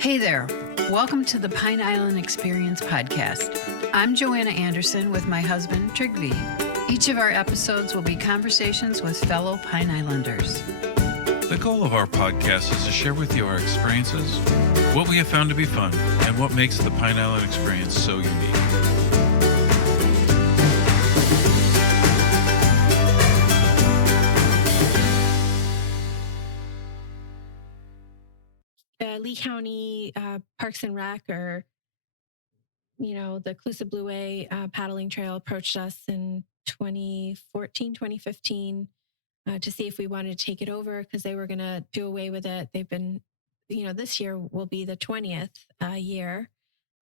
Hey there. Welcome to the Pine Island Experience podcast. I'm Joanna Anderson with my husband, Trygve. Each of our episodes will be conversations with fellow Pine Islanders. The goal of our podcast is to share with you our experiences, what we have found to be fun, and what makes the Pine Island experience so unique. Lee County Parks and Rec, or the Colusa Blue Way paddling trail, approached us in 2014, 2015 to see if we wanted to take it over because they were going to do away with it. They've been, this year will be the 20th year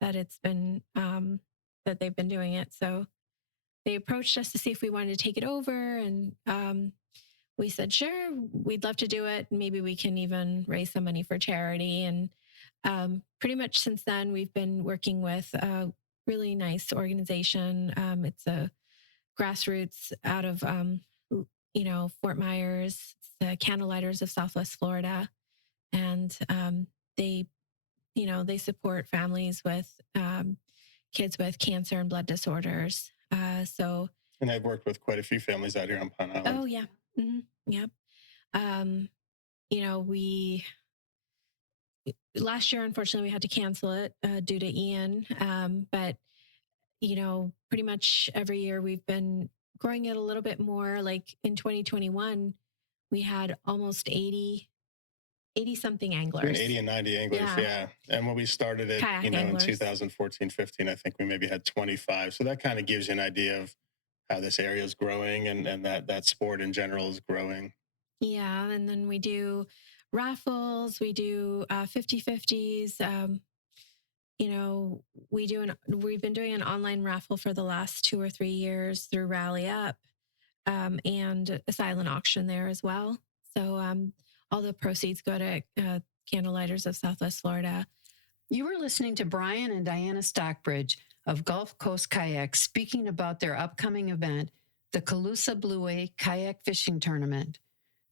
that it's been that they've been doing it. So they approached us to see if we wanted to take it over, and we said, sure, we'd love to do it. Maybe we can even raise some money for charity. And pretty much since then, we've been working with a really nice organization. It's a grassroots out of, Fort Myers, the Candlelighters of Southwest Florida. And they support families with kids with cancer and blood disorders. And I've worked with quite a few families out here on Pine Island. Oh, yeah. Mm-hmm. Yep. We last year, unfortunately, we had to cancel it due to Ian. But pretty much every year we've been growing it a little bit more. Like in 2021, we had almost 80 something anglers. Between 80 and 90 anglers, yeah. And when we started it, Kayak in 2014, 15, I think we maybe had 25. So that kind of gives you an idea of how this area is growing and that sport in general is growing. Yeah. And then we do raffles, we do 50/50s. We've been doing an online raffle for the last 2 or 3 years through Rally Up, and a silent auction there as well. So all the proceeds go to Candlelighters of Southwest Florida. You were listening to Bryan and Diana Stockbridge of Gulf Coast Kayak speaking about their upcoming event, the Colusa Blue Way Kayak Fishing Tournament.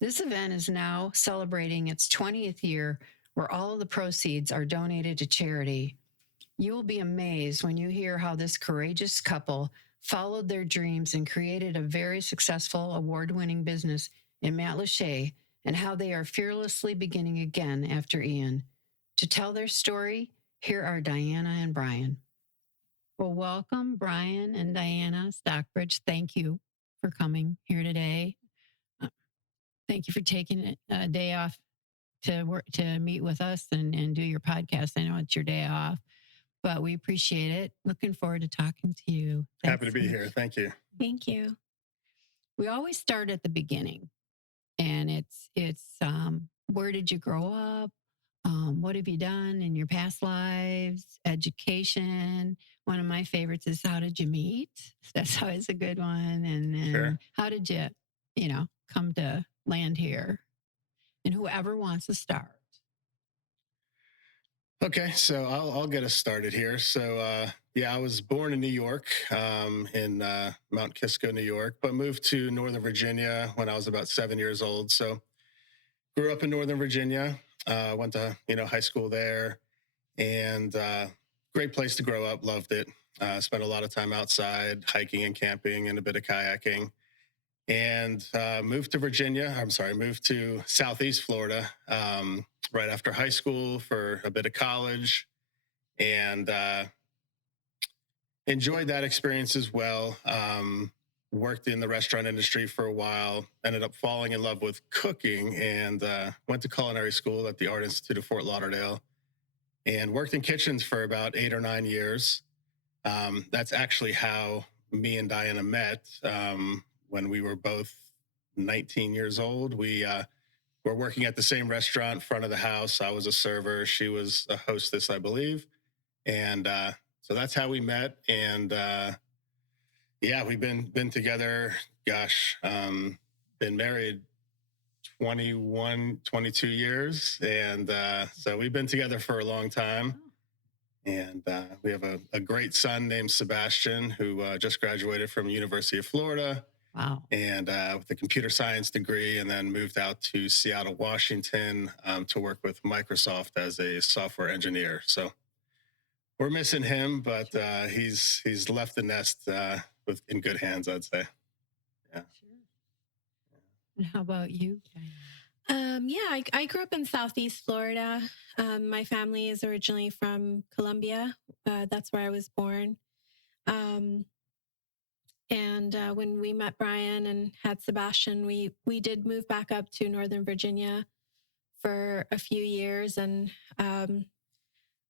This event is now celebrating its 20th year, where all of the proceeds are donated to charity. You will be amazed when you hear how this courageous couple followed their dreams and created a very successful award-winning business in Matlacha, and how they are fearlessly beginning again after Ian. To tell their story, here are Diana and Bryan. Well, welcome, Bryan and Diana Stockbridge. Thank you for coming here today. Thank you for taking a day off to meet with us and do your podcast. I know it's your day off, but we appreciate it. Looking forward to talking to you. Thanks. Happy to be here. Thank you. Thank you. We always start at the beginning, and it's where did you grow up? What have you done in your past lives? Education. One of my favorites is how did you meet? That's always a good one. And Sure. How did you, come to land here? And whoever wants to start. Okay, so I'll get us started here. So I was born in New York, in Mount Kisco, New York, but moved to Northern Virginia when I was about 7 years old. So grew up in Northern Virginia. Went to high school there, and great place to grow up. Loved it. Spent a lot of time outside hiking and camping and a bit of kayaking, and moved to Southeast Florida right after high school for a bit of college, and enjoyed that experience as well. Worked in the restaurant industry for a while, ended up falling in love with cooking, and went to culinary school at the Art Institute of Fort Lauderdale, and worked in kitchens for about 8 or 9 years. That's actually how me and Diana met when we were both 19 years old. We were working at the same restaurant, front of the house. I was a server. She was a hostess, I believe. And so that's how we met. And we've been together, been married 22 years. And so we've been together for a long time. And we have a great son named Sebastian, who just graduated from University of Florida. Wow. and with a computer science degree, and then moved out to Seattle, Washington, to work with Microsoft as a software engineer. So we're missing him, but he's left the nest in good hands, I'd say. Yeah. Sure. And how about you, Diana? I grew up in Southeast Florida. My family is originally from Colombia. That's where I was born. When we met Bryan and had Sebastian, we did move back up to Northern Virginia for a few years. And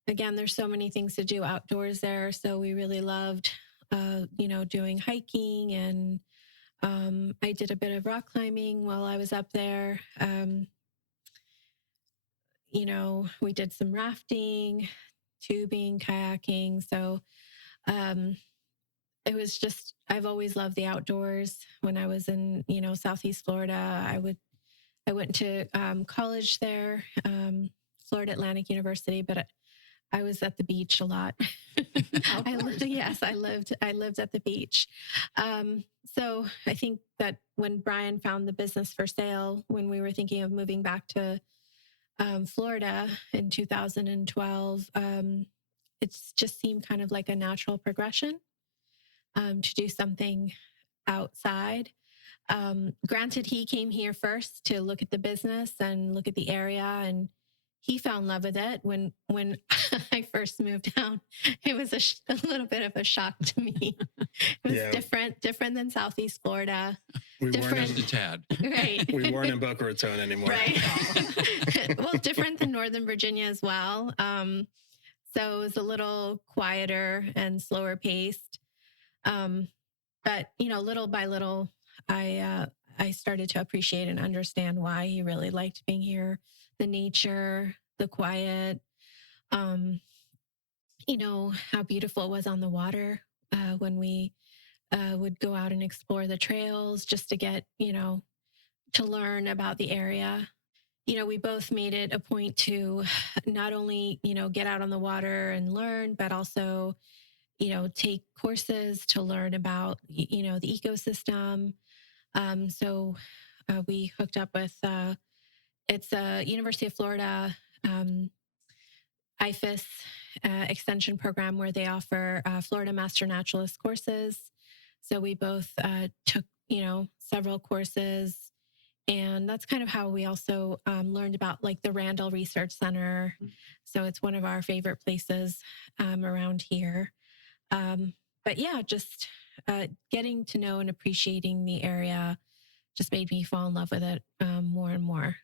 again, there's so many things to do outdoors there. So we really loved, doing hiking, and I did a bit of rock climbing while I was up there. We did some rafting, tubing, kayaking. So it was just, I've always loved the outdoors. When I was in, Southeast Florida, I went to college there, Florida Atlantic University, but I was at the beach a lot. I lived at the beach. So I think that when Bryan found the business for sale, when we were thinking of moving back to Florida in 2012, it's just seemed kind of like a natural progression to do something outside. Granted, he came here first to look at the business and look at the area, and he fell in love with it. When I first moved down, it was a little bit of a shock to me. It was different than Southeast Florida. We different, Just a tad. Right. We weren't in Boca Raton anymore. Right. Well, different than Northern Virginia as well. So it was a little quieter and slower paced. But little by little, I started to appreciate and understand why he really liked being here. The nature, the quiet, how beautiful it was on the water when we would go out and explore the trails just to get, to learn about the area. We both made it a point to not only, get out on the water and learn, but also, take courses to learn about, the ecosystem. So we hooked up with, it's a University of Florida IFAS extension program where they offer Florida Master Naturalist courses. So we both took, several courses. And that's kind of how we also learned about like the Randall Research Center. So it's one of our favorite places around here. But yeah, just getting to know and appreciating the area just made me fall in love with it more and more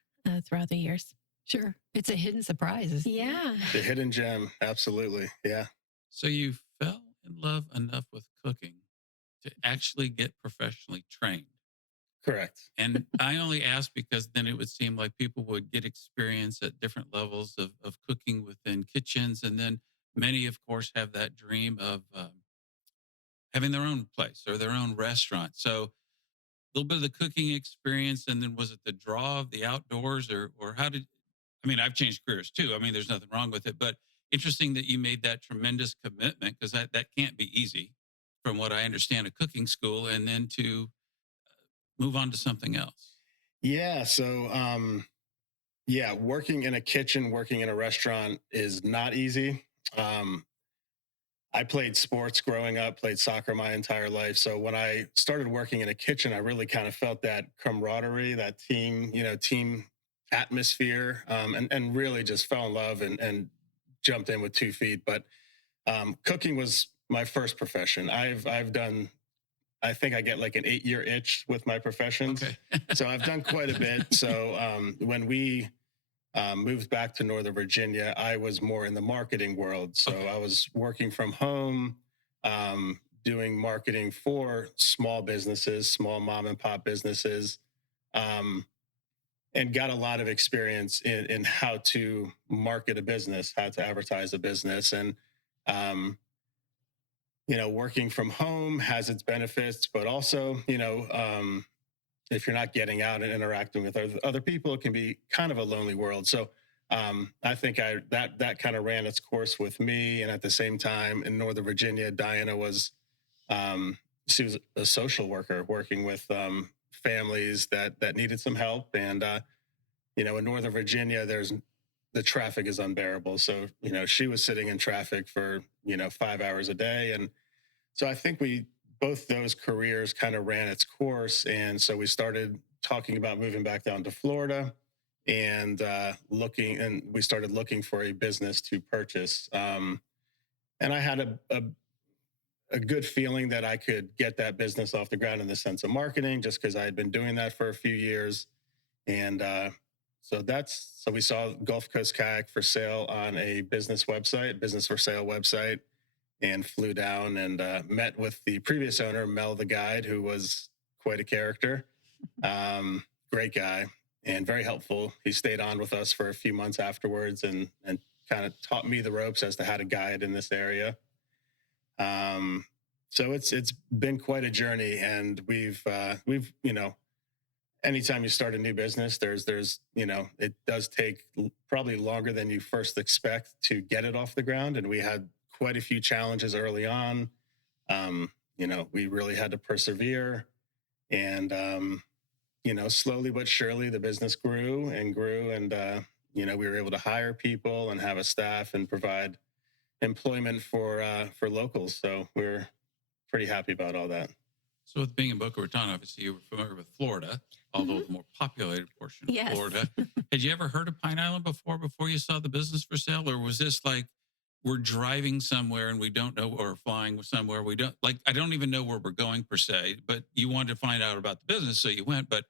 throughout the years. Sure. It's a hidden surprise. Yeah. The hidden gem. Absolutely. Yeah. So you fell in love enough with cooking to actually get professionally trained. Correct. And I only ask because then it would seem like people would get experience at different levels of cooking within kitchens. And then many, of course, have that dream of having their own place or their own restaurant. So a little bit of the cooking experience. And then was it the draw of the outdoors or how did, I've changed careers too. There's nothing wrong with it, but interesting that you made that tremendous commitment because that can't be easy from what I understand of cooking school and then to move on to something else. Yeah. So, working in a kitchen, working in a restaurant is not easy. I played sports growing up, played soccer my entire life. So when I started working in a kitchen, I really kind of felt that camaraderie, that team atmosphere, and really just fell in love and jumped in with 2 feet. But cooking was my first profession. I think I get like an 8-year itch with my professions. Okay. So I've done quite a bit. So when we moved back to Northern Virginia, I was more in the marketing world. So I was working from home, doing marketing for small businesses, small mom and pop businesses, and got a lot of experience in how to market a business, how to advertise a business. And, working from home has its benefits, but also, if you're not getting out and interacting with other people, it can be kind of a lonely world. So I think that kind of ran its course with me. And at the same time, in Northern Virginia, Diana was she was a social worker working with families that needed some help. And in Northern Virginia, the traffic is unbearable. So she was sitting in traffic for 5 hours a day, and so I think we both those careers kind of ran its course, and so we started talking about moving back down to Florida, and we started looking for a business to purchase. And I had a good feeling that I could get that business off the ground in the sense of marketing, just because I had been doing that for a few years. And so we saw Gulf Coast Kayak for sale on a business for sale website, and flew down and met with the previous owner, Mel the guide, who was quite a character. Great guy and very helpful. He stayed on with us for a few months afterwards and kind of taught me the ropes as to how to guide in this area. So it's been quite a journey, and we've anytime you start a new business, there's it does take probably longer than you first expect to get it off the ground, and we had quite a few challenges early on. We really had to persevere, and slowly but surely the business grew and grew, and we were able to hire people and have a staff and provide employment for locals. So we're pretty happy about all that. So with being in Boca Raton, obviously you were familiar with Florida, although the more populated portion of Florida. Had you ever heard of Pine Island before you saw the business for sale? Or was this like we're driving somewhere and we don't know, or flying somewhere we don't, like, I don't even know where we're going per se, but you wanted to find out about the business, so you went. But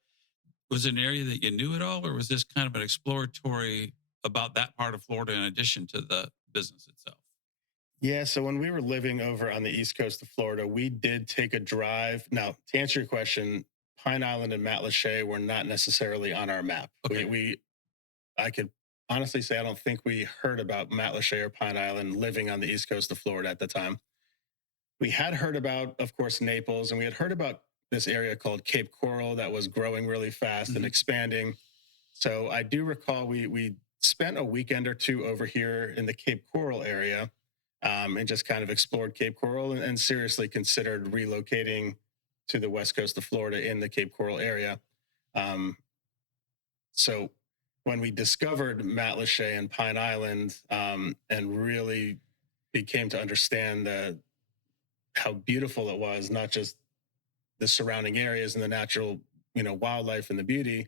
was it an area that you knew at all, or was this kind of an exploratory about that part of Florida in addition to the business itself? Yeah, so when we were living over on the east coast of Florida, we did take a drive. Now, to answer your question, Pine Island and Matlacha were not necessarily on our map. Okay. I could honestly say I don't think we heard about Matlacha or Pine Island living on the east coast of Florida at the time. We had heard about, of course, Naples, and we had heard about this area called Cape Coral that was growing really fast and expanding. So I do recall we spent a weekend or two over here in the Cape Coral area, and just kind of explored Cape Coral, and seriously considered relocating to the west coast of Florida in the Cape Coral area. So when we discovered Matlacha and Pine Island, and really became to understand how beautiful it was, not just the surrounding areas and the natural, wildlife and the beauty,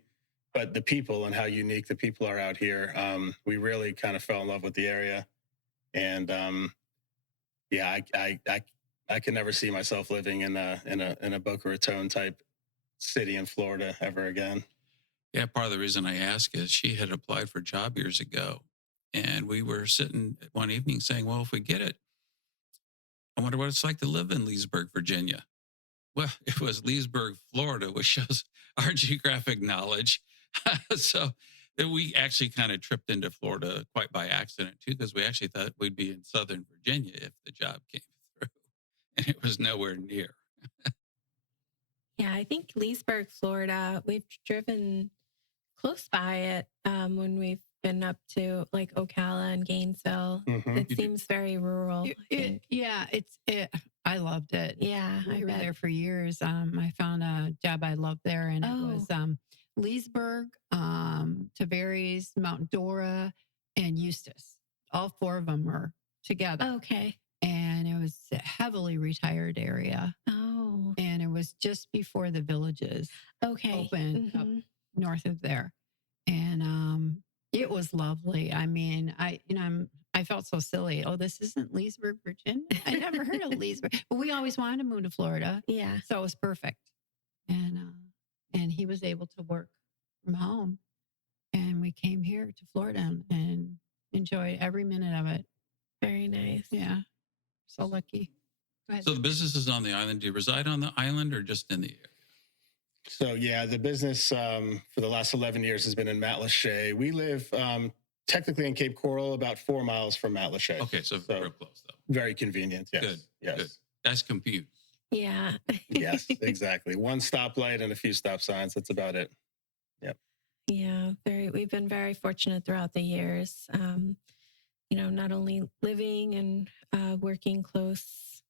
but the people and how unique the people are out here, we really kind of fell in love with the area. And yeah, I can never see myself living in a Boca Raton type city in Florida ever again. Yeah, part of the reason I ask is she had applied for a job years ago, and we were sitting one evening saying, well, if we get it, I wonder what it's like to live in Leesburg, Virginia. Well, it was Leesburg, Florida, which shows our geographic knowledge. So we actually kind of tripped into Florida quite by accident too, because we actually thought we'd be in Southern Virginia if the job came through, and it was nowhere near. Yeah, I think Leesburg, Florida, we've driven close by it when we've been up to like Ocala and Gainesville. It seems very rural. I loved it. Yeah, we were there for years. I found a job I loved there, and it was Leesburg, Tavares, Mount Dora, and Eustis. All four of them were together. Okay. And it was a heavily retired area. Oh. And it was just before the villages opened up north of there. And it was lovely. I mean, I felt so silly. Oh, this isn't Leesburg, Virginia. I never heard of Leesburg. But we always wanted to move to Florida. Yeah. So it was perfect. And he was able to work from home. And we came here to Florida and enjoyed every minute of it. Very nice. Yeah. So lucky. So the business is on the island. Do you reside on the island or just in the area? So yeah, the business for the last 11 years has been in Matlacha. We live technically in Cape Coral, about 4 miles from Matlacha. Okay, so real close though. Very convenient. Yes. Good. Yes. Good. That's compute. Yeah. Yes, exactly. One stoplight and a few stop signs. That's about it. Yep. Yeah. We've been very fortunate throughout the years. Not only living and working close,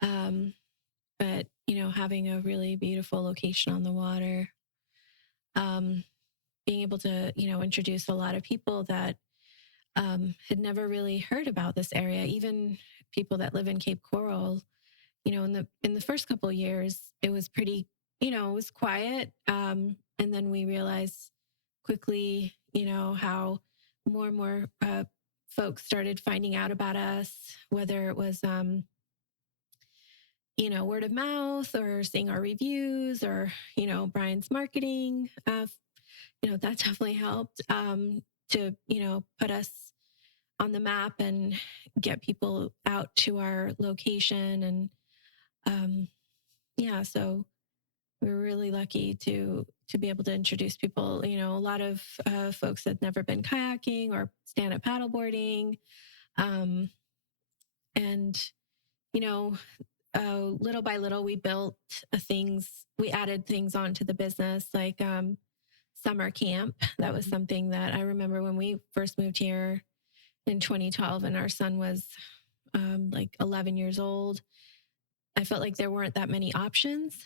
but having a really beautiful location on the water, being able to, introduce a lot of people that had never really heard about this area, even people that live in Cape Coral. In the first couple of years, it was pretty, it was quiet. And then we realized quickly, how more and more folks started finding out about us, whether it was, word of mouth or seeing our reviews or, Bryan's marketing. That definitely helped to, put us on the map and get people out to our location. And so we were really lucky to be able to introduce people. A lot of folks had never been kayaking or stand-up paddleboarding. And, little by little, we built we added things onto the business, like summer camp. That was something that I remember when we first moved here in 2012 and our son was like 11 years old. I felt like there weren't that many options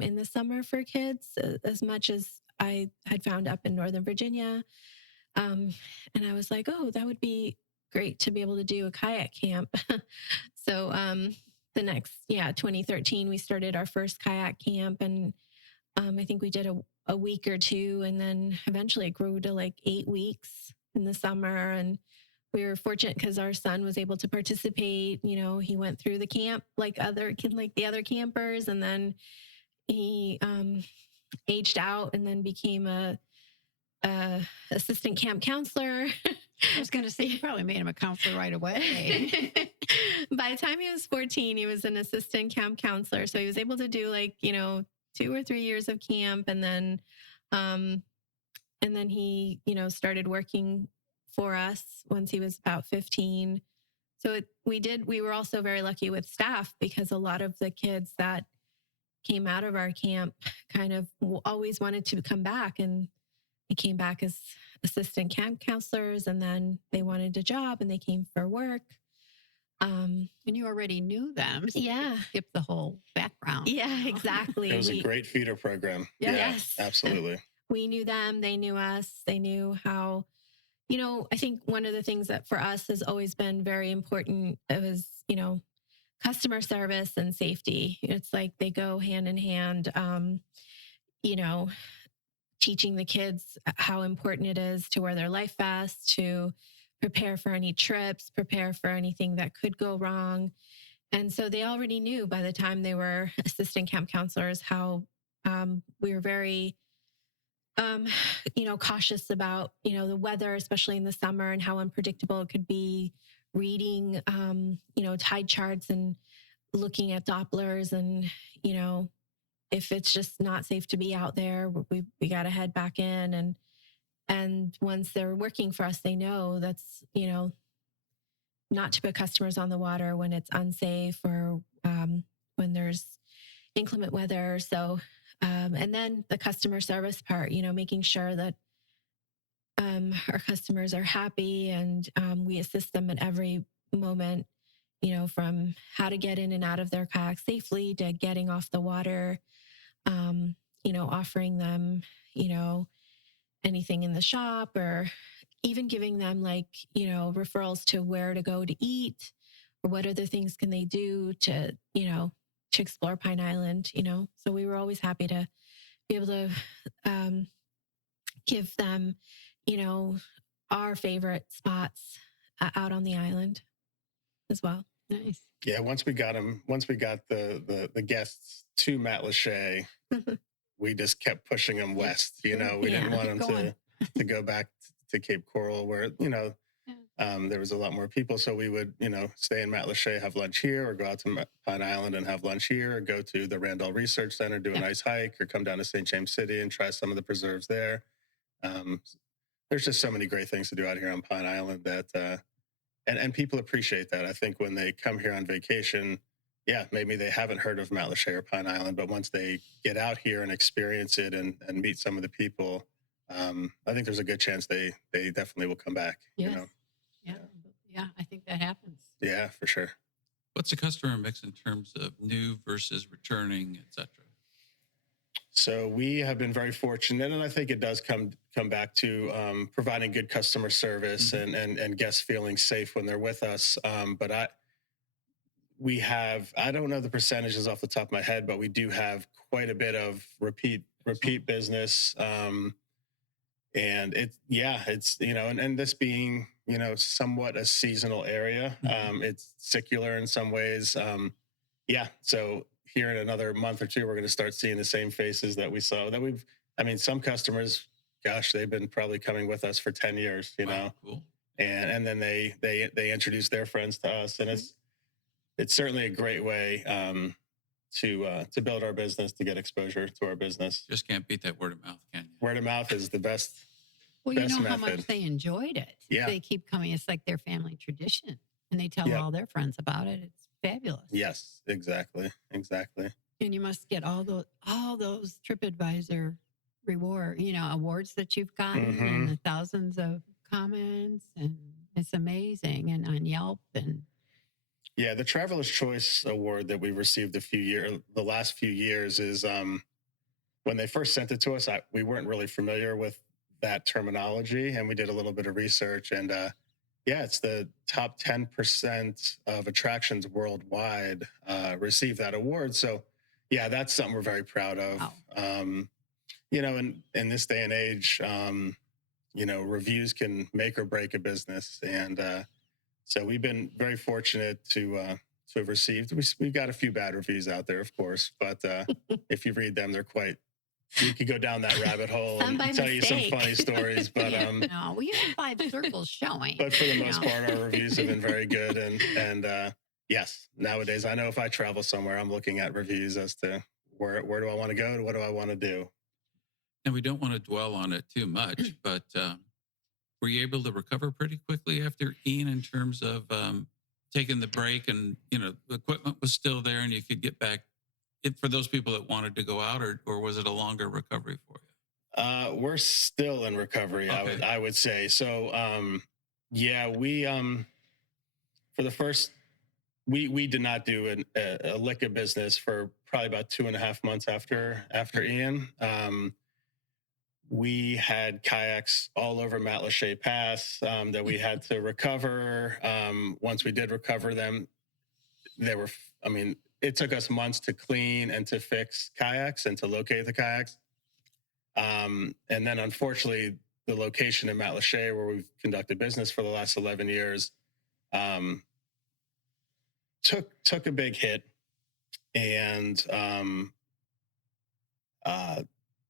in the summer for kids as much as I had found up in Northern Virginia. And I was like, oh, that would be great to be able to do a kayak camp. So the next, 2013, we started our first kayak camp. And I think we did a week or two. And then eventually it grew to like 8 weeks in the summer. And we were fortunate because our son was able to participate. He went through the camp like the other campers. And then he aged out and then became a assistant camp counselor. I was going to say, you probably made him a counselor right away. By the time he was 14, he was an assistant camp counselor. So he was able to do 2 or 3 years of camp. And then he, started working for us once he was about 15. So we were also very lucky with staff because a lot of the kids that came out of our camp kind of always wanted to come back, and they came back as assistant camp counselors, and then they wanted a job and they came for work. And you already knew them. So Yeah. Skip the whole background. Yeah, exactly. It was a great feeder program. Yeah, yes. Absolutely. We knew them. They knew us. They knew how, I think one of the things that for us has always been very important was, customer service and safety. It's like they go hand in hand, teaching the kids how important it is to wear their life vests, to prepare for any trips, prepare for anything that could go wrong. And so they already knew by the time they were assistant camp counselors how we were very, cautious about, the weather, especially in the summer, and how unpredictable it could be, reading, tide charts and looking at Dopplers and, if it's just not safe to be out there, we got to head back in. And once they're working for us, they know that's, not to put customers on the water when it's unsafe or when there's inclement weather. So, and then the customer service part, making sure that our customers are happy and we assist them at every moment, from how to get in and out of their kayak safely to getting off the water, offering them, anything in the shop, or even giving them referrals to where to go to eat, or what other things can they do to explore Pine Island, So we were always happy to be able to give them, our favorite spots out on the island as well. Nice. Yeah, once we got the guests to Matlacha, we just kept pushing them west. We didn't want them to go back to Cape Coral where, there was a lot more people. So we would, stay in Matlacha, have lunch here, or go out to Pine Island and have lunch here, or go to the Randall Research Center, do a nice hike, or come down to St. James City and try some of the preserves there. There's just so many great things to do out here on Pine Island that, and people appreciate that. I think when they come here on vacation, maybe they haven't heard of Matlacha or Pine Island, but once they get out here and experience it and meet some of the people, I think there's a good chance they definitely will come back. Yes. Yeah, I think that happens. Yeah, for sure. What's the customer mix in terms of new versus returning, et cetera? So we have been very fortunate, and I think it does come back to providing good customer service and guests feeling safe when they're with us. But we have, I don't know the percentages off the top of my head, but we do have quite a bit of repeat business. And it's, and this being, somewhat a seasonal area, it's secular in some ways. So here in another month or two, we're going to start seeing the same faces that we saw some customers, gosh, they've been probably coming with us for 10 years, Wow, cool. and then they introduce their friends to us. And it's certainly a great way, to build our business, to get exposure to our business. Just can't beat that word of mouth, can you? Word of mouth is the best. Well, you best know how method. much they enjoyed it. Yeah. They keep coming. It's like their family tradition, and they tell all their friends about it. It's fabulous. Yes, exactly. And you must get all those TripAdvisor awards that you've gotten, and the thousands of comments, and it's amazing. And on Yelp, and yeah, the Traveler's Choice Award that we received the last few years is when they first sent it to us, we weren't really familiar with that terminology, and we did a little bit of research, and it's the top 10% of attractions worldwide receive that award. So yeah, that's something we're very proud of. wow. In this day and age, reviews can make or break a business, and so we've been very fortunate to have received. We've got a few bad reviews out there, of course, but if you read them, you could go down that rabbit hole and tell you some funny stories. But no, we have 5 circles showing. But for the most part, our reviews have been very good. And yes, nowadays I know if I travel somewhere, I'm looking at reviews as to where do I want to go, to what do I want to do. And we don't want to dwell on it too much, but were you able to recover pretty quickly after Ian in terms of taking the break, and the equipment was still there and you could get back? For those people that wanted to go out, or was it a longer recovery for you? We're still in recovery, okay. I would say. So, we for the first, we did not do a lick of business for probably about 2.5 months after Ian. We had kayaks all over Matlacha Pass that we had to recover. Once we did recover them, it took us months to clean and to fix kayaks and to locate the kayaks. And then unfortunately, the location in Matlacha, where we've conducted business for the last 11 years, took a big hit. And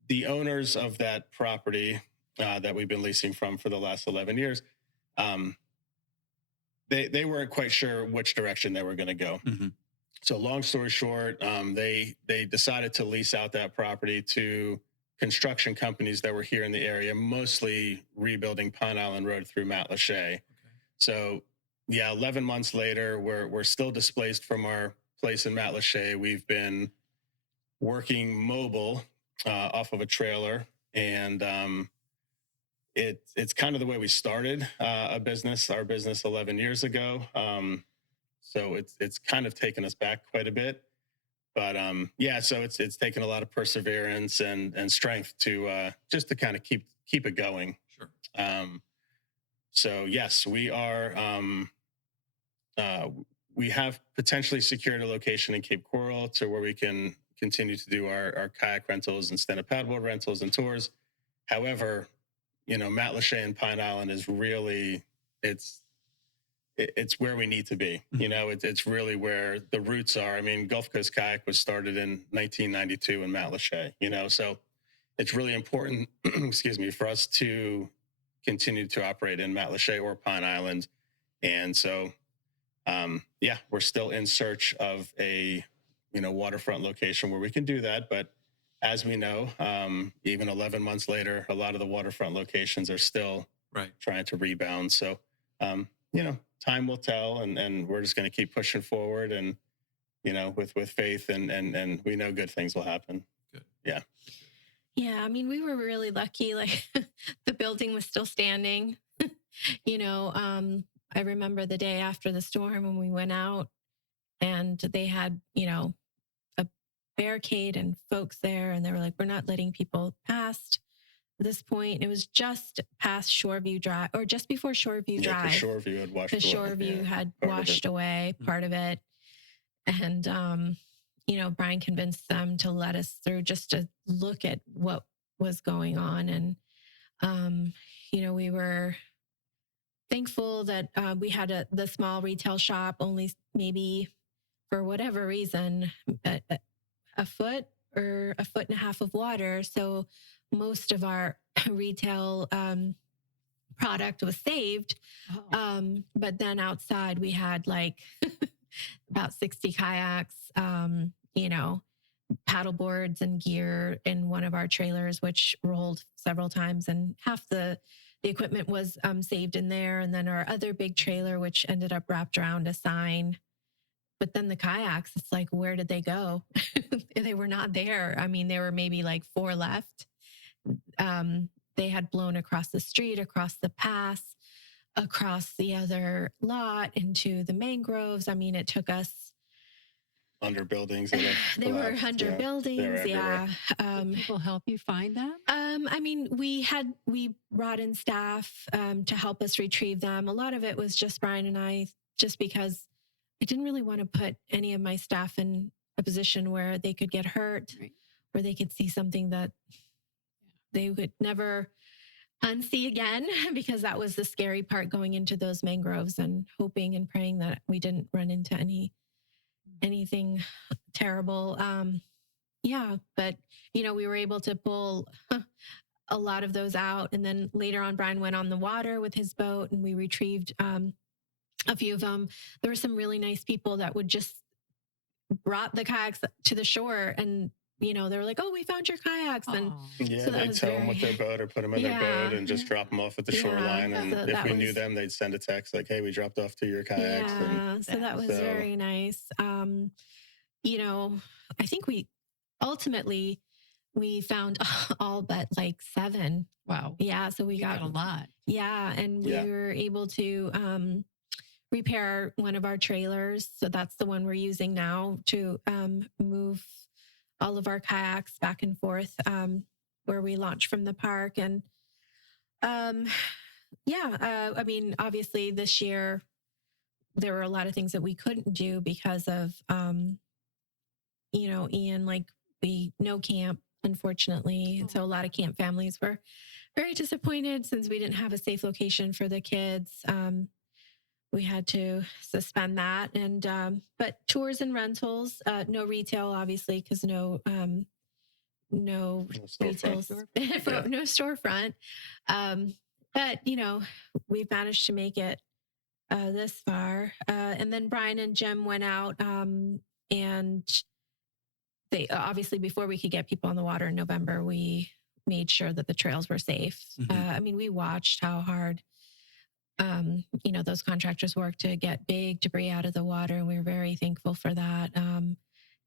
the owners of that property that we've been leasing from for the last 11 years, they weren't quite sure which direction they were going to go. Mm-hmm. So long story short, they decided to lease out that property to construction companies that were here in the area, mostly rebuilding Pine Island Road through Matlacha. Okay. So 11 months later, we're still displaced from our place in Matlacha. We've been working mobile off of a trailer, and it's kind of the way we started our business 11 years ago. So it's kind of taken us back quite a bit, but so it's taken a lot of perseverance and strength to just to kind of keep it going. Sure. So yes, we are. We have potentially secured a location in Cape Coral to where we can continue to do our kayak rentals and stand-up paddleboard rentals and tours. However, Matlacha and Pine Island is really it's where we need to be. It's really where the roots are. I mean, Gulf Coast Kayak was started in 1992 in Matlacha, so it's really important, for us to continue to operate in Matlacha or Pine Island. And so, we're still in search of a, waterfront location where we can do that. But as we know, even 11 months later, a lot of the waterfront locations are still trying to rebound. So, time will tell, and we're just going to keep pushing forward, and with faith, and we know good things will happen. Good. Yeah. Yeah, I mean, we were really lucky. Like the building was still standing. I remember the day after the storm when we went out. and they had, a barricade and folks there, and they were like, we're not letting people past this point. It was just past Shoreview Drive, or just before Shoreview Yeah, Drive. because Shoreview had washed Because away. Shoreview Yeah, had part of it. washed away part of it. And, Bryan convinced them to let us through just to look at what was going on. And, we were thankful that we had the small retail shop only maybe for whatever reason, a foot or a foot and a half of water. So most of our retail product was saved. But then outside we had like about 60 kayaks, paddle boards and gear in one of our trailers, which rolled several times, and half the equipment was saved in there. And then our other big trailer, which ended up wrapped around a sign. But then the kayaks, it's like, where did they go? They were not there. I mean, there were maybe like 4 left. They had blown across the street, across the pass, across the other lot into the mangroves. I mean, it took us under buildings. They were under buildings. Yeah. Did people help you find them? I mean, we brought in staff to help us retrieve them. A lot of it was just Bryan and I, just because I didn't really want to put any of my staff in a position where they could get hurt, Right. where they could see something that they would never unsee again, because that was the scary part, going into those mangroves and hoping and praying that we didn't run into anything terrible. But we were able to pull a lot of those out. And then later on, Bryan went on the water with his boat, and we retrieved a few of them. There were some really nice people that would just brought the kayaks to the shore, and they were like, "Oh, we found your kayaks." And yeah, so they'd tow them with their boat or put them in their boat and just drop them off at the shoreline. And if we knew them, they'd send a text like, "Hey, we dropped off 2 of your kayaks." Yeah, so that was very nice. I think we ultimately found all but like 7. Wow. Yeah, so we got a lot. Yeah, and we were able to repair one of our trailers. So that's the one we're using now to move all of our kayaks back and forth where we launch from the park. And I mean, obviously this year there were a lot of things that we couldn't do because of Ian, like no camp, unfortunately. And so a lot of camp families were very disappointed since we didn't have a safe location for the kids. We had to suspend that. And but tours and rentals, no retail, obviously, because no retail, no storefront. But we've managed to make it this far. And then Bryan and Jim went out, and they obviously, before we could get people on the water in November, we made sure that the trails were safe. I mean, we watched how hard those contractors work to get big debris out of the water, and we were very thankful for that.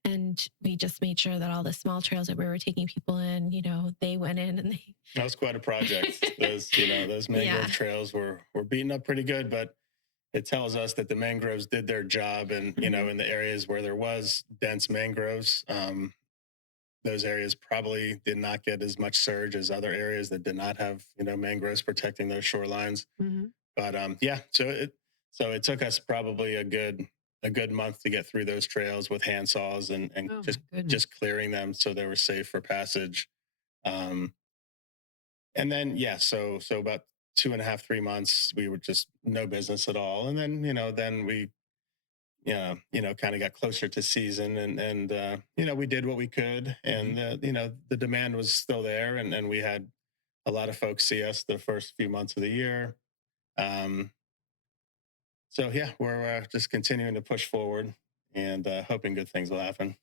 And we just made sure that all the small trails that we were taking people in, they went in, and that was quite a project. Those mangrove trails were beaten up pretty good, but it tells us that the mangroves did their job. And in the areas where there was dense mangroves, those areas probably did not get as much surge as other areas that did not have mangroves protecting those shorelines. But so it took us probably a good month to get through those trails with hand saws and just clearing them so they were safe for passage. And then so about 2.5, 3 months we were just no business at all. And then then we kind of got closer to season, and we did what we could, and the demand was still there, and we had a lot of folks see us the first few months of the year. So we're just continuing to push forward and hoping good things will happen.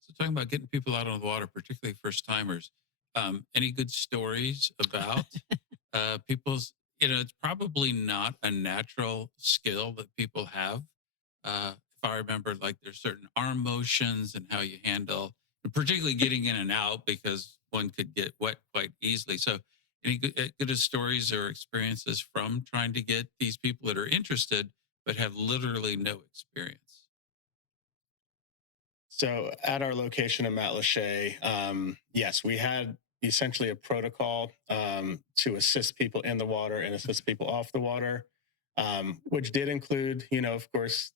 So talking about getting people out on the water, particularly first timers, any good stories about people's, it's probably not a natural skill that people have. If I remember, like there's certain arm motions and how you handle, and particularly getting in and out, because one could get wet quite easily. So any good stories or experiences from trying to get these people that are interested but have literally no experience? So at our location in Matlacha, yes, we had essentially a protocol to assist people in the water and assist people off the water, which did include, of course,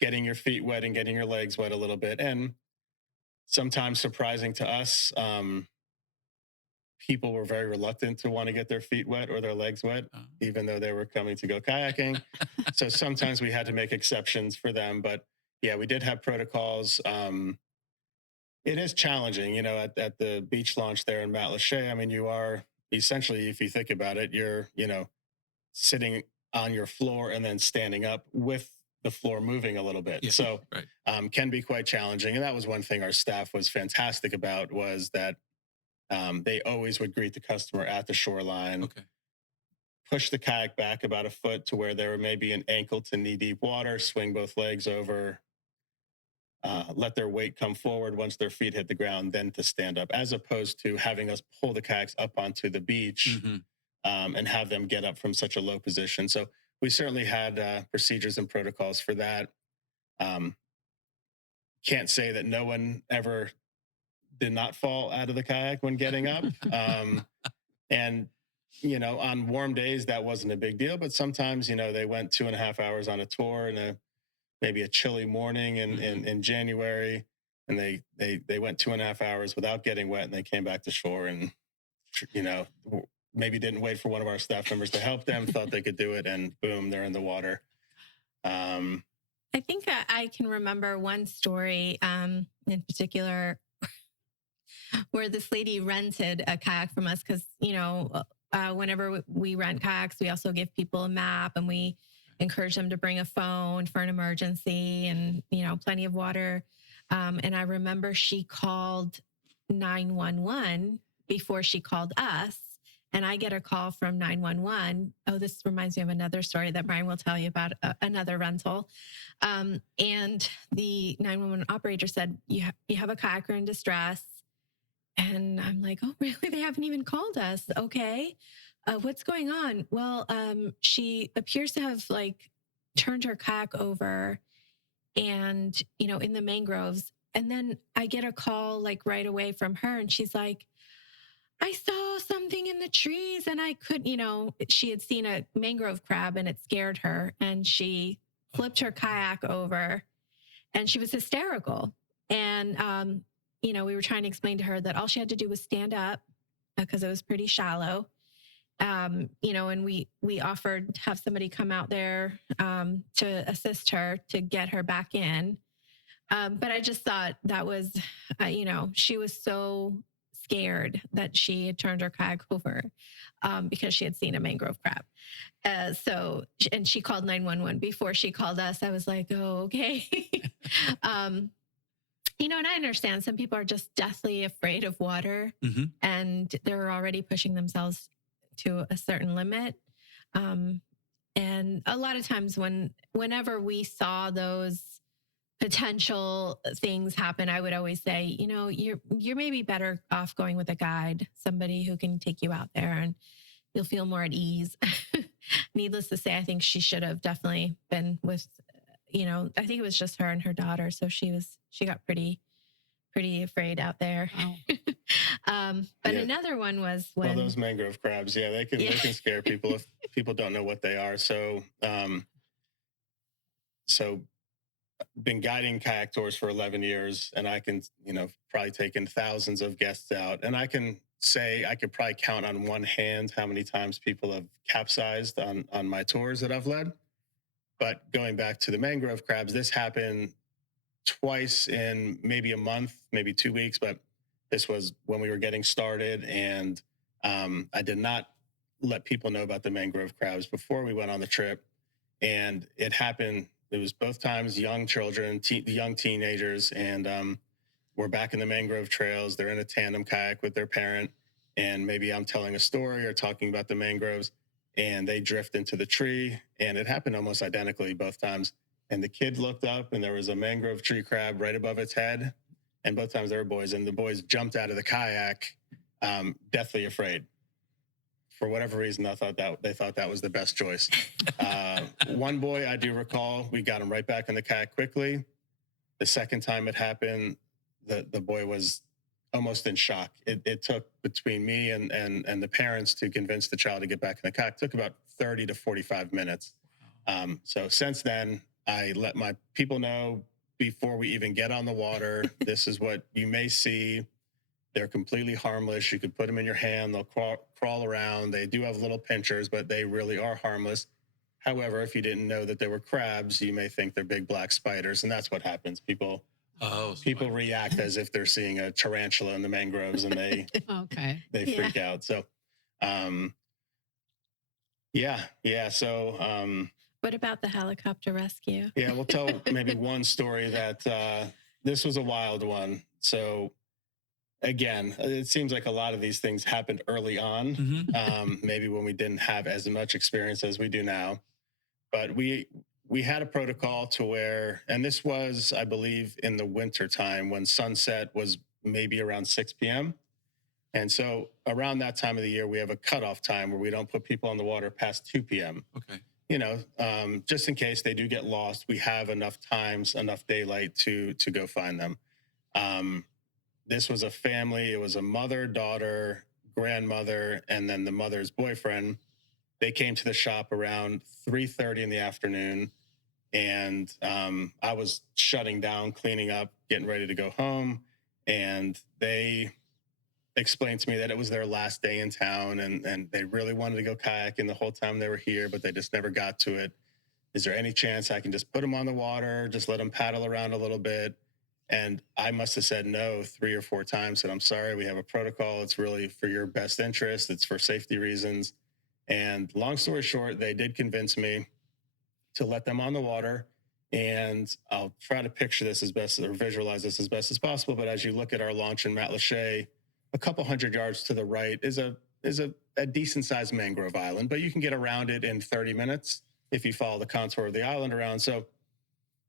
getting your feet wet and getting your legs wet a little bit. And sometimes surprising to us, people were very reluctant to want to get their feet wet or their legs wet, even though they were coming to go kayaking. So sometimes we had to make exceptions for them. But yeah, we did have protocols. It is challenging, at the beach launch there in Matlacha. I mean, you are essentially, if you think about it, you're, sitting on your floor and then standing up with the floor moving a little bit. Yeah, so right. Can be quite challenging. And that was one thing our staff was fantastic about, was that they always would greet the customer at the shoreline, Okay. push the kayak back about a foot to where there were maybe an ankle to knee deep water, swing both legs over, let their weight come forward once their feet hit the ground, then to stand up, as opposed to having us pull the kayaks up onto the beach and have them get up from such a low position. So we certainly had procedures and protocols for that. Can't say that no one ever did not fall out of the kayak when getting up. And, on warm days, that wasn't a big deal. But sometimes, they went 2.5 hours on a tour and maybe a chilly morning in January, and they went 2.5 hours without getting wet, and they came back to shore and, maybe didn't wait for one of our staff members to help them, thought they could do it, and boom, they're in the water. I think I can remember one story in particular where this lady rented a kayak from us because, whenever we rent kayaks, we also give people a map and we encourage them to bring a phone for an emergency and, plenty of water. And I remember she called 911 before she called us. And I get a call from 911. Oh, this reminds me of another story that Bryan will tell you about another rental. And the 911 operator said, you have a kayaker in distress. And I'm like, oh, really? They haven't even called us. Okay. What's going on? Well, she appears to have turned her kayak over and, in the mangroves. And then I get a call right away from her. And she's like, I saw something in the trees and I could, she had seen a mangrove crab and it scared her. And she flipped her kayak over and she was hysterical. And, we were trying to explain to her that all she had to do was stand up because it was pretty shallow. And we offered to have somebody come out there to assist her to get her back in. But I just thought that was, she was so scared that she had turned her kayak over because she had seen a mangrove crab. And she called 911 before she called us. I was like, oh, okay. And I understand some people are just deathly afraid of water and they're already pushing themselves to a certain limit. And a lot of times whenever we saw those potential things happen, I would always say, you're maybe better off going with a guide, somebody who can take you out there and you'll feel more at ease. Needless to say, I think she should have definitely been with, I think it was just her and her daughter. So she got pretty afraid out there. Wow. But another one was when those mangrove crabs, they can scare people if people don't know what they are. So, been guiding kayak tours for 11 years, and I can, probably taken thousands of guests out, and I can say I could probably count on one hand how many times people have capsized on my tours that I've led. But going back to the mangrove crabs, this happened twice in maybe a month, maybe 2 weeks, but this was when we were getting started, and I did not let people know about the mangrove crabs before we went on the trip, and it happened. It was both times young children, young teenagers, and we're back in the mangrove trails. They're in a tandem kayak with their parent, and maybe I'm telling a story or talking about the mangroves, and they drift into the tree, and it happened almost identically both times. And the kid looked up, and there was a mangrove tree crab right above its head, and both times they were boys, and the boys jumped out of the kayak, deathly afraid. For whatever reason, they thought that was the best choice. One boy, I do recall, we got him right back in the kayak quickly. The second time it happened, the boy was almost in shock. It took between me and the parents to convince the child to get back in the kayak. It took about 30 to 45 minutes. So since then, I let my people know before we even get on the water, this is what you may see. They're completely harmless. You could put them in your hand. They'll crawl around. They do have little pinchers, but they really are harmless. However, if you didn't know that they were crabs, you may think they're big black spiders, and that's what happens. People react as if they're seeing a tarantula in the mangroves, and they they freak out. So, yeah. So, what about the helicopter rescue? Yeah, we'll tell maybe one story that this was a wild one. So, again, it seems like a lot of these things happened early on, maybe when we didn't have as much experience as we do now. But we had a protocol to where, and this was, I believe, in the winter time when sunset was maybe around 6 p.m. And so around that time of the year, we have a cutoff time where we don't put people on the water past 2 p.m. Okay. Just in case they do get lost, we have enough daylight to go find them. This was a family. It was a mother, daughter, grandmother, and then the mother's boyfriend. They came to the shop around 3:30 in the afternoon, and I was shutting down, cleaning up, getting ready to go home. And they explained to me that it was their last day in town, and they really wanted to go kayaking the whole time they were here, but they just never got to it. Is there any chance I can just put them on the water, just let them paddle around a little bit? And I must have said no 3 or 4 times. Said, I'm sorry, we have a protocol. It's really for your best interest. It's for safety reasons. And long story short, they did convince me to let them on the water. And I'll try to picture this as best, or visualize this as best as possible. But as you look at our launch in Matlacha, a couple hundred yards to the right is a decent sized mangrove island, but you can get around it in 30 minutes if you follow the contour of the island around. So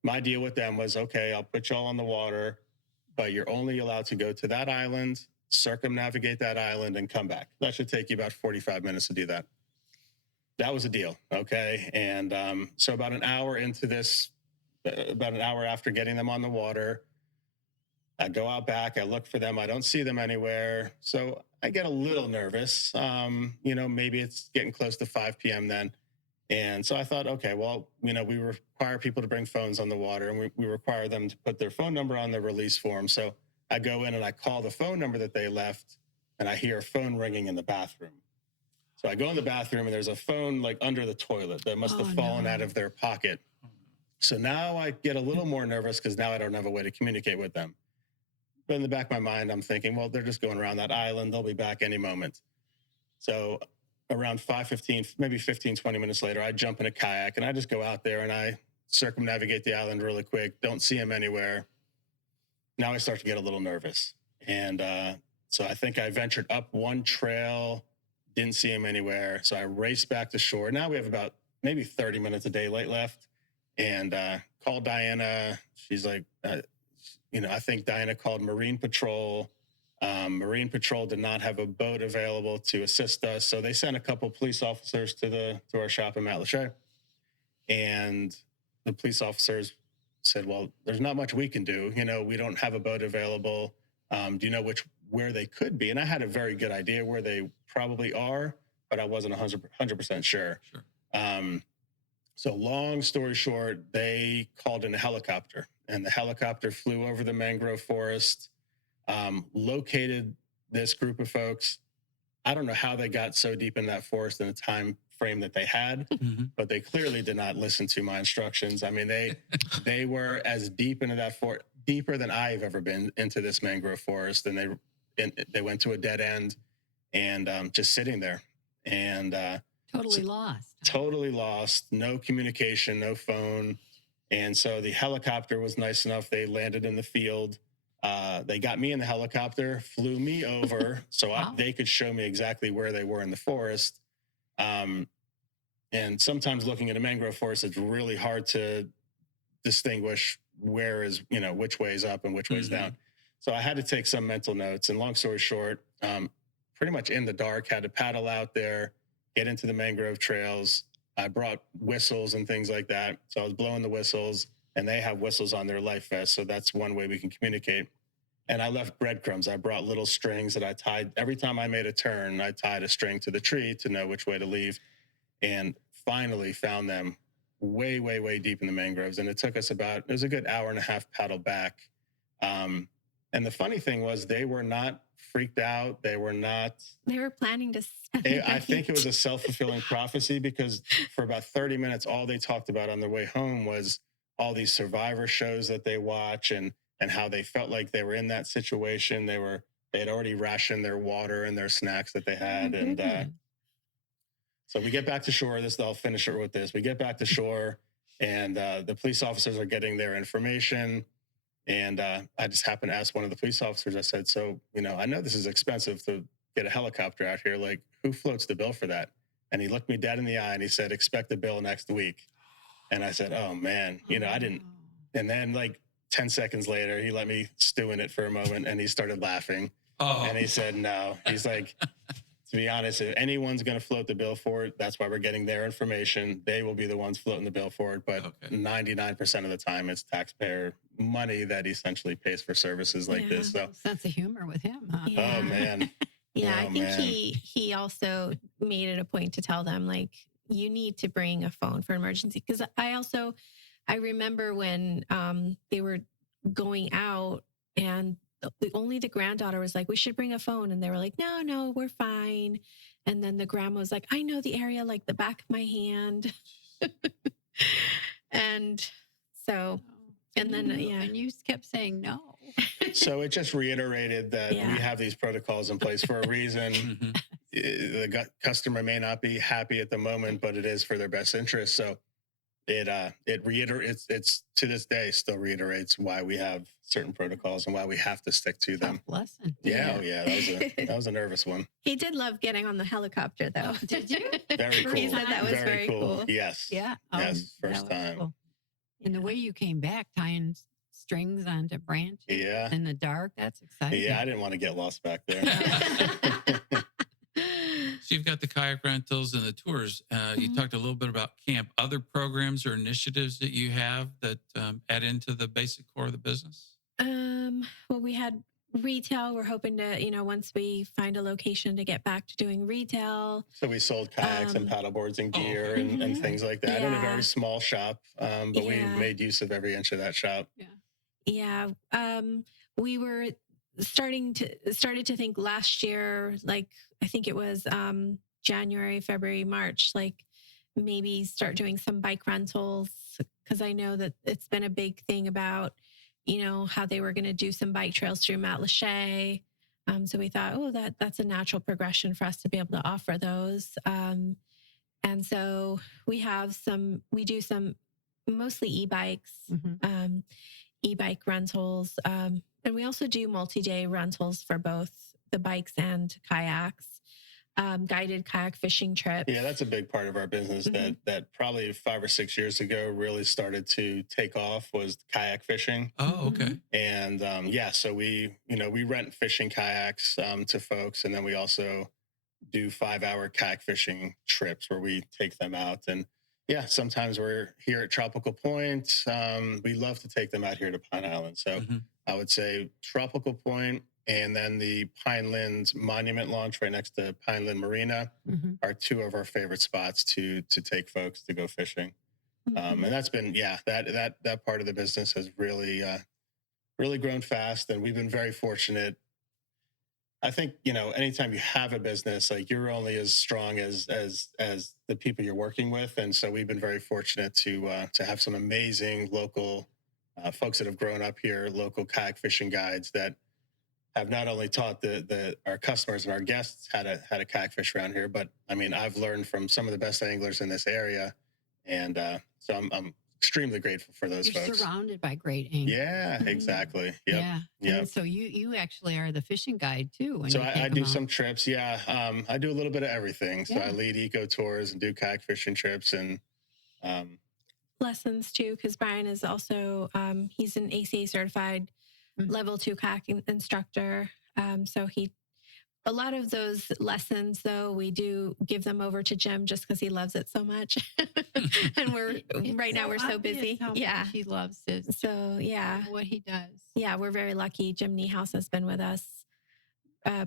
my deal with them was, okay, I'll put y'all on the water, but you're only allowed to go to that island, circumnavigate that island, and come back. That should take you about 45 minutes to do that. That was a deal, okay? And so about an hour into this, about an hour after getting them on the water, I go out back, I look for them, I don't see them anywhere. So I get a little nervous. Maybe it's getting close to 5 p.m. then. And so I thought, okay, well, we require people to bring phones on the water, and we require them to put their phone number on the release form. So I go in and I call the phone number that they left, and I hear a phone ringing in the bathroom. So I go in the bathroom, and there's a phone like under the toilet that must have fallen out of their pocket. So now I get a little more nervous because now I don't have a way to communicate with them. But in the back of my mind, I'm thinking, well, they're just going around that island. They'll be back any moment. So around 5:15, maybe 15, 20 minutes later, I jump in a kayak and I just go out there and I circumnavigate the island really quick. Don't see them anywhere. Now I start to get a little nervous. And so I think I ventured up one trail, didn't see him anywhere. So I raced back to shore. Now we have about maybe 30 minutes of daylight left, and called Diana. She's like, I think Diana called Marine Patrol. Marine Patrol did not have a boat available to assist us. So they sent a couple police officers to our shop in Matlacha. And the police officers said, well, there's not much we can do. We don't have a boat available. Do you know where they could be? And I had a very good idea where they probably are, but I wasn't 100% sure. So long story short, they called in a helicopter, and the helicopter flew over the mangrove forest, located this group of folks. I don't know how they got so deep in that forest in the time frame that they had, but they clearly did not listen to my instructions. I mean, they were as deep into that forest, deeper than I've ever been into this mangrove forest, and they went to a dead end, and just sitting there, and totally lost, no communication, no phone. And so the helicopter was nice enough. They landed in the field. They got me in the helicopter, flew me over so they could show me exactly where they were in the forest. And sometimes looking at a mangrove forest, it's really hard to distinguish which way is up and which way is down. So I had to take some mental notes. And long story short, pretty much in the dark, had to paddle out there, get into the mangrove trails. I brought whistles and things like that. So I was blowing the whistles. and they have whistles on their life vest. So that's one way we can communicate. And I left breadcrumbs. I brought little strings that I tied. Every time I made a turn, I tied a string to the tree to know which way to leave. And finally found them way, way, way deep in the mangroves. And it took us it was a good hour and a half paddle back. And the funny thing was they were not freaked out. They were planning to spend I think it was a self-fulfilling prophecy, because for about 30 minutes, all they talked about on their way home was all these survivor shows that they watch and how they felt like they were in that situation. They had already rationed their water and their snacks that they had. And so we get back to shore. I'll finish it with this. We get back to shore, and the police officers are getting their information. And I just happened to ask one of the police officers, I said, so, I know this is expensive to get a helicopter out here. Like, who floats the bill for that? And he looked me dead in the eye and he said, expect the bill next week. And I said, oh man, I didn't. And then like 10 seconds later, he let me stew in it for a moment and he started laughing. Oh. And he said, no, he's like, to be honest, if anyone's going to float the bill for it, that's why we're getting their information. They will be the ones floating the bill for it. But 99% of the time, it's taxpayer money that essentially pays for services like this. So sense of humor with him, huh? Yeah. Oh man. Yeah, Oh, I think man. he also made it a point to tell them, like, you need to bring a phone for emergency. Because I remember when they were going out, and only the granddaughter was like, we should bring a phone. And they were like, no, we're fine. And then the grandma was like, I know the area like the back of my hand. And so, and then, And you kept saying no. So it just reiterated that we have these protocols in place for a reason. Mm-hmm. The customer may not be happy at the moment, but it is for their best interest. So it reiterates, it's to this day still reiterates why we have certain protocols and why we have to stick to them. Tough lesson. Yeah, that was a nervous one. He did love getting on the helicopter, though. Did you? Very cool. He said that was very cool. Yes. Yeah. Yes, that first was time. cool. And the way you came back, tying strings onto branches in the dark, that's exciting. Yeah, I didn't want to get lost back there. So you've got the kayak rentals and the tours. You talked a little bit about camp. Other programs or initiatives that you have that add into the basic core of the business? Well, we had retail. We're hoping to, once we find a location, to get back to doing retail. So we sold kayaks and paddleboards and gear and things like that in a very small shop. But we made use of every inch of that shop. Yeah. We were started to think last year, like I think it was January, February, March, like maybe start doing some bike rentals, because I know that it's been a big thing about, how they were going to do some bike trails through Mount Lachey. So we thought, that's a natural progression for us to be able to offer those. And so we do some mostly e-bikes, e-bike rentals. And we also do multi-day rentals for both the bikes and kayaks, guided kayak fishing trips. Yeah, that's a big part of our business that probably 5 or 6 years ago really started to take off, was kayak fishing. Oh, okay. And so we rent fishing kayaks to folks. And then we also do 5-hour kayak fishing trips where we take them out. And sometimes we're here at Tropical Point. We love to take them out here to Pine Island. So I would say Tropical Point and then the Pinelands Monument Launch right next to Pineland Marina are two of our favorite spots to take folks to go fishing. And that's been, that part of the business has really, really grown fast. And we've been very fortunate. I think, anytime you have a business, like, you're only as strong as the people you're working with. And so we've been very fortunate to have some amazing local folks that have grown up here, local kayak fishing guides that have not only taught our customers and our guests how to kayak fish around here, but I mean, I've learned from some of the best anglers in this area. And so I'm extremely grateful for those You're folks. surrounded by great anglers. Yeah, exactly. Yep. Yeah. Yep. And so you actually are the fishing guide too. When So you I do some trips. Yeah. I do a little bit of everything. So Yeah. I lead eco tours and do kayak fishing trips and lessons too, because Bryan is also, he's an ACA certified level 2 kayak instructor. So A lot of those lessons, though, we do give them over to Jim just because he loves it so much. And right now we're so busy. Yeah. He loves it. So, yeah. What he does. Yeah, we're very lucky. Jim Niehaus has been with us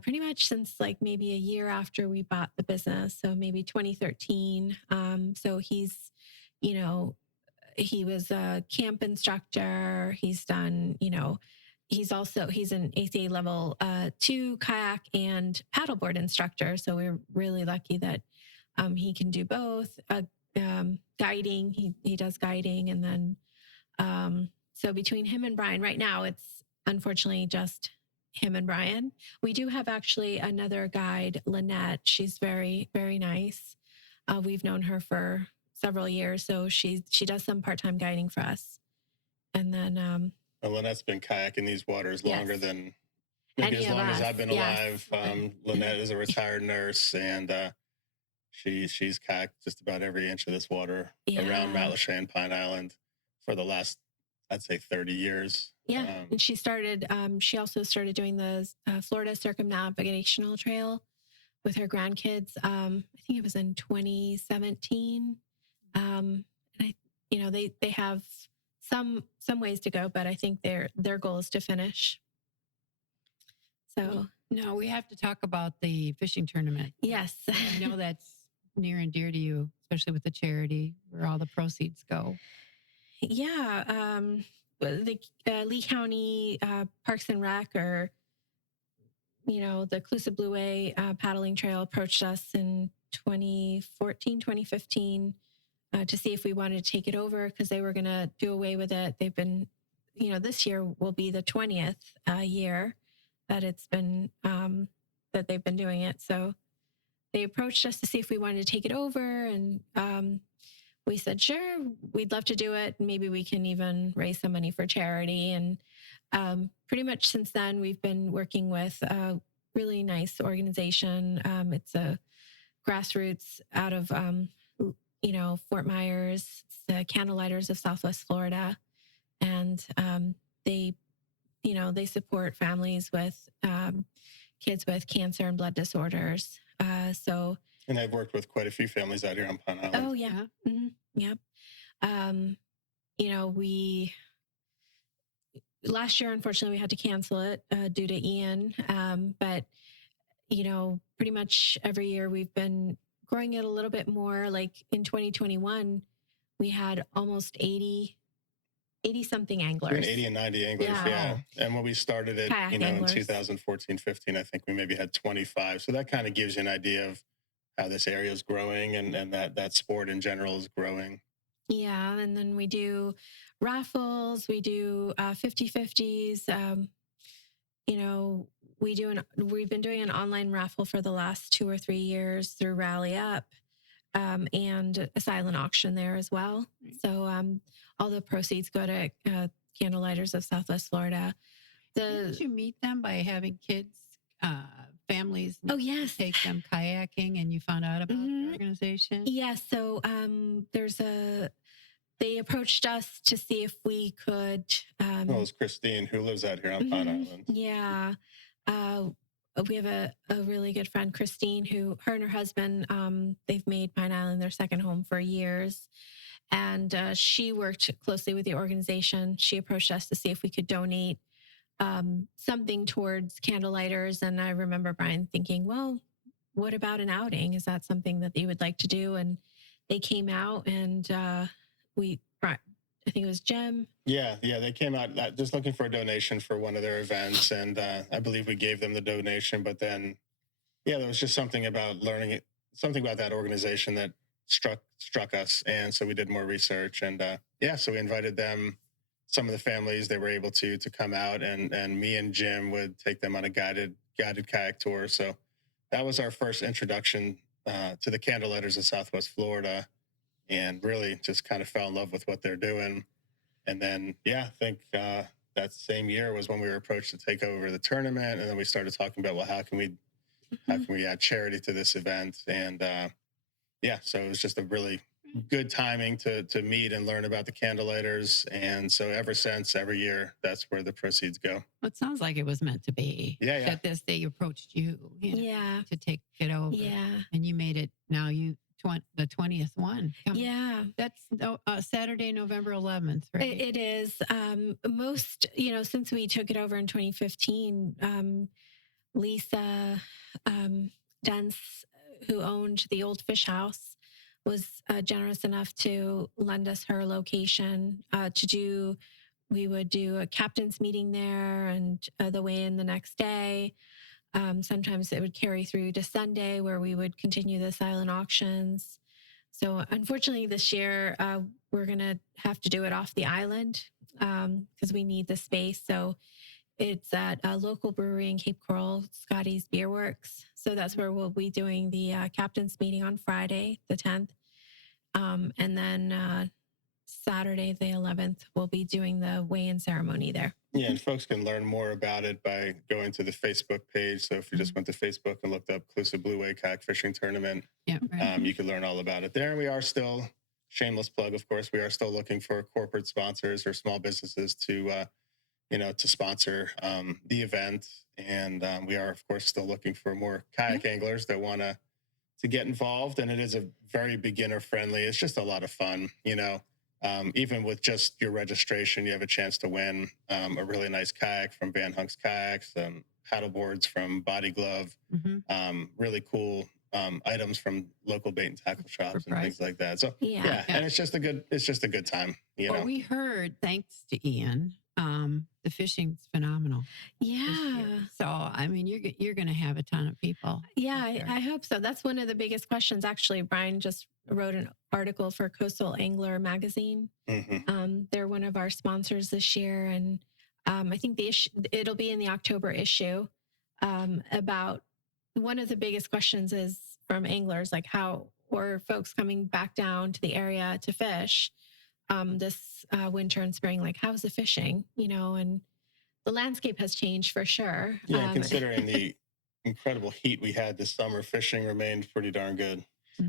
pretty much since like maybe a year after we bought the business. So maybe 2013. So he's, you know, he was a camp instructor. He's done, you know, he's an ACA level 2 kayak and paddleboard instructor. So we're really lucky that he can do both. Guiding, he does guiding. And then, so between him and Bryan right now, it's unfortunately just him and Bryan. We do have actually another guide, Lynette. She's very, very nice. We've known her for several years. So she does some part-time guiding for us. And then, Lynette's been kayaking these waters longer than maybe Any as of long as us, I've been yes. alive. Lynette is a retired nurse, and she's kayaked just about every inch of this water around Matlacha and Pine Island for the last, I'd say, 30 years. Yeah, and she also started doing the Florida Circumnavigational Trail with her grandkids. I think it was in 2017. And they have some ways to go, but I think their goal is to finish. So no, we have to talk about the fishing tournament. Yes, I know that's near and dear to you, especially with the charity where all the proceeds go. Yeah, the Lee County Parks and Rec, or the Calusa Blue Way paddling trail, approached us in 2014, 2015. To see if we wanted to take it over because they were going to do away with it. They've been, this year will be the 20th year that it's been, that they've been doing it. So they approached us to see if we wanted to take it over. And we said, sure, we'd love to do it. Maybe we can even raise some money for charity. And pretty much since then, we've been working with a really nice organization. It's a grassroots out of, Fort Myers, the Candlelighters of Southwest Florida. And they support families with kids with cancer and blood disorders. And I've worked with quite a few families out here on Pine Island. Oh, yeah. Mm-hmm. Yep. Last year, unfortunately, we had to cancel it due to Ian. But, pretty much every year we've been growing it a little bit more. Like in 2021, we had almost 80 something anglers. Between 80 and 90 anglers, yeah. And when we started it, Kayak in anglers. 2014, 15, I think we maybe had 25. So that kind of gives you an idea of how this area is growing and that sport in general is growing. Yeah. And then we do raffles, we do 50/50s. We've been doing an online raffle for the last 2 or 3 years through Rally Up, and a silent auction there as well. So all the proceeds go to Candlelighters of Southwest Florida. Did you meet them by having kids, families? Oh, yes. Take them kayaking, and you found out about the organization? Yeah. So they approached us to see if we could. Well, it's Christine, who lives out here on Pine Island. Yeah. We have a really good friend, Christine, who her and her husband, they've made Pine Island their second home for years. And she worked closely with the organization. She approached us to see if we could donate something towards Candlelighters. And I remember Bryan thinking, well, what about an outing? Is that something that they would like to do? And they came out, and I think it was Jim. Yeah. They came out just looking for a donation for one of their events. And I believe we gave them the donation. But then, there was just something about something about that organization that struck us. And so we did more research. And so we invited them, some of the families. They were able to come out, and me and Jim would take them on a guided kayak tour. So that was our first introduction to the Candlelighters of Southwest Florida. And really just kind of fell in love with what they're doing. And then, I think that same year was when we were approached to take over the tournament. And then we started talking about, well, how can we add charity to this event? And so it was just a really, good timing to meet and learn about the Candlelighters. And so ever since, every year, that's where the proceeds go. Well, it sounds like it was meant to be. Yeah, yeah. That this they approached you, Yeah. to take it over. Yeah. And you made it. Now the 20th one. Yeah. That's Saturday, November 11th, right? It is. Most, since we took it over in 2015, Lisa Dents, who owned the old fish house, was generous enough to lend us her location we would do a captain's meeting there and the weigh-in the next day. Sometimes it would carry through to Sunday where we would continue the silent auctions. So unfortunately this year, we're going to have to do it off the island because we need the space. So it's at a local brewery in Cape Coral, Scotty's Beer Works. So that's where we'll be doing the captain's meeting on Friday, the 10th. And then Saturday, the 11th, we'll be doing the weigh-in ceremony there. Yeah, and folks can learn more about it by going to the Facebook page. So if you just went to Facebook and looked up Calusa Blue Wave Kayak Fishing Tournament, Yeah, right. you can learn all about it there. And we are still, shameless plug, of course, we are still looking for corporate sponsors or small businesses to sponsor the event. And we are, of course, still looking for more kayak anglers that want to get involved. And it is a very beginner friendly. It's just a lot of fun, even with just your registration, you have a chance to win a really nice kayak from Van Hunk's Kayaks, paddle boards from Body Glove, really cool items from local bait and tackle shops and things like that. So yeah, and it's just a good time. Well, we heard, thanks to Ian, the fishing's phenomenal. Yeah. So I mean, you're going to have a ton of people. Yeah, I hope so. That's one of the biggest questions. Actually, Bryan just wrote an article for Coastal Angler magazine. They're one of our sponsors this year, and I think it'll be in the October issue. About one of the biggest questions is from anglers, like how were folks coming back down to the area to fish this winter and spring? Like, how's the fishing? And the landscape has changed for sure. Yeah, considering the incredible heat we had this summer, fishing remained pretty darn good. So.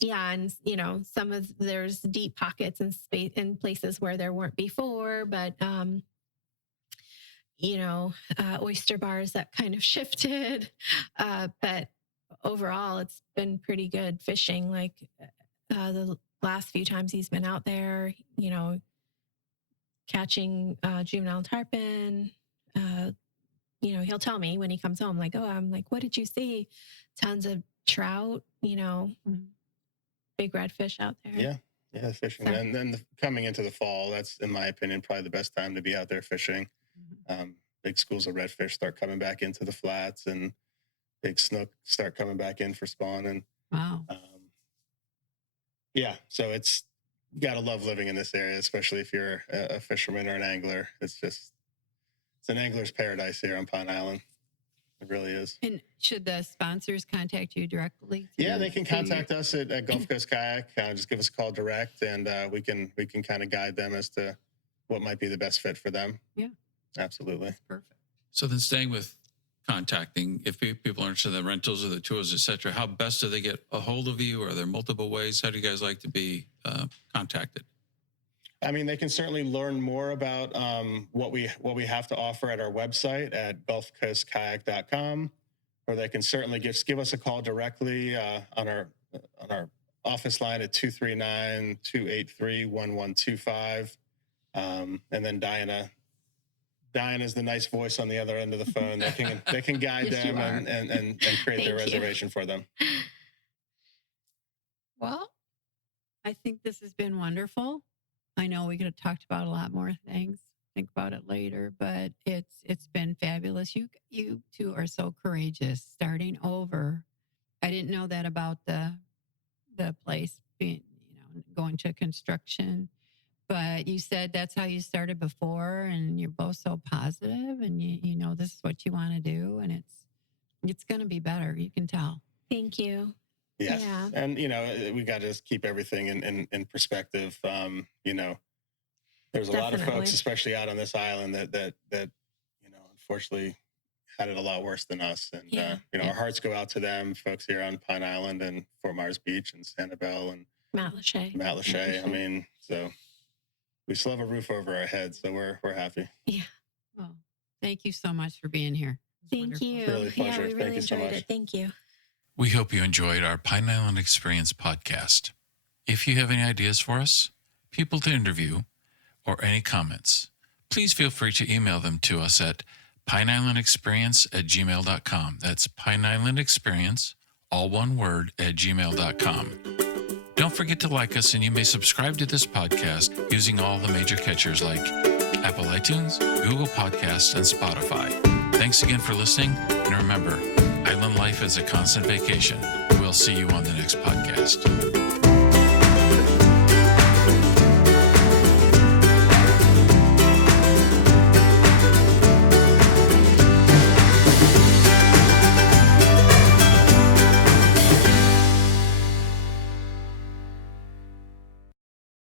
Yeah, and there's deep pockets and space in places where there weren't before, but oyster bars that kind of shifted. But overall, it's been pretty good fishing. Like the last few times he's been out there, catching juvenile tarpon. He'll tell me when he comes home, like, what did you see? Tons of trout, big redfish out there. Yeah, fishing. So, and then coming into the fall, that's, in my opinion, probably the best time to be out there fishing. Big schools of redfish start coming back into the flats, and big snook start coming back in for spawn. And wow. So it's, you gotta love living in this area, especially if you're a fisherman or an angler. It's an angler's paradise here on Pine Island. It really is. And should the sponsors contact you directly? Yeah, they can contact us at Gulf Coast Kayak. Just give us a call direct, and we can kind of guide them as to what might be the best fit for them. Yeah, absolutely. That's perfect. So then, staying with contacting, if people are interested in the rentals or the tours, etc., how best do they get a hold of you? Are there multiple ways? How do you guys like to be contacted? I mean, they can certainly learn more about what we have to offer at our website at gulfcoastkayak.com, or they can certainly give us a call directly on our office line at 239-283-1125. And then Diana's the nice voice on the other end of the phone. They can guide Yes, them and create their reservation for them. Well, I think this has been wonderful. I know we could have talked about a lot more things. Think about it later, but it's been fabulous. You two are so courageous, starting over. I didn't know that about the place being, going to construction, but you said that's how you started before, and you're both so positive, and you know this is what you want to do, and it's going to be better. You can tell. Thank you. Yes. Yeah. And, we got to just keep everything in perspective. There's a lot of folks, especially out on this island that unfortunately had it a lot worse than us. And, our hearts go out to them, folks here on Pine Island and Fort Myers Beach and Sanibel and Matt Lachey. Matt Lachey. I mean, so we still have a roof over our heads, so we're happy. Yeah. Well, thank you so much for being here. Thank Wonderful. you. Really a pleasure. Yeah, we Thank really you so enjoyed much. it. Thank you. We hope you enjoyed our Pine Island Experience podcast. If you have any ideas for us, people to interview, or any comments, please feel free to email them to us at pineislandexperience@gmail.com. That's pineislandexperience, all one word, @gmail.com. Don't forget to like us, and you may subscribe to this podcast using all the major catchers like Apple iTunes, Google Podcasts, and Spotify. Thanks again for listening, and remember, island life is a constant vacation. We'll see you on the next podcast.